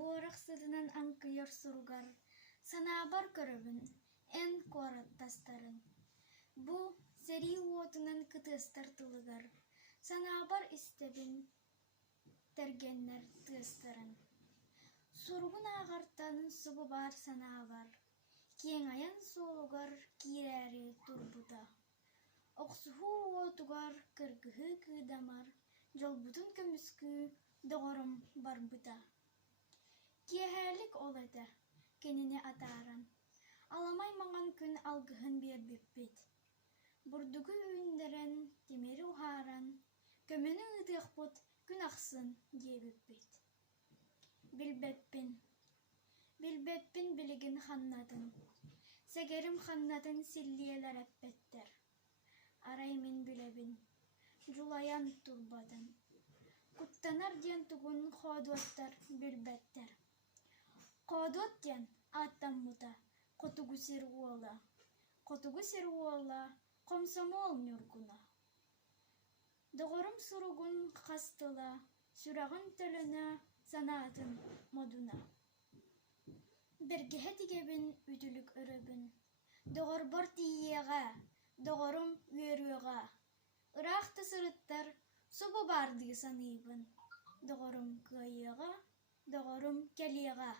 Борық сытынан анкыйыр суругар, санабар көрөбүн, эн кораттастарын. Бу сери уотунан кытыстар тылыгар, санабар истебин тергеннер тыстарын. Суругун ағартанын субу бар санабар, кең аян соолугар кирэри турбута. Оксуху уотугар кыргыхы кыдамар, жолбутун көмүскү доғорум барбыта. Киэхэлик ол эте, кенини атааран. Аламай маңан күн алгыхын биэрбиппит. Бурдугу үүндерен, тимери ухааран, көмөнү ытыахпыт күн ахсын диэбиппит. Билбеппин билигин ханнатын. Сегерим ханнатын силлиэлэр эппеттер. Арай мин билебин, жулаян турбатын. Куттанар диэн тугун ходуоттар билбеттер. Ходуот диэн аттаммута котугу сируола. Котугу сируола комсомол нюргуна. Доғорум суругун қастыла, сүрағын төлөнө санаатын модуна. Бергеһе тигебин үтүлүк өрөбүн. Доғорбор тииэҕэ, доғорум үөрүөҕэ. Ыраахты сырыттар субу бардыы саныыбын. Доғорум кыайыаҕа, доғорум кэлиэҕэ.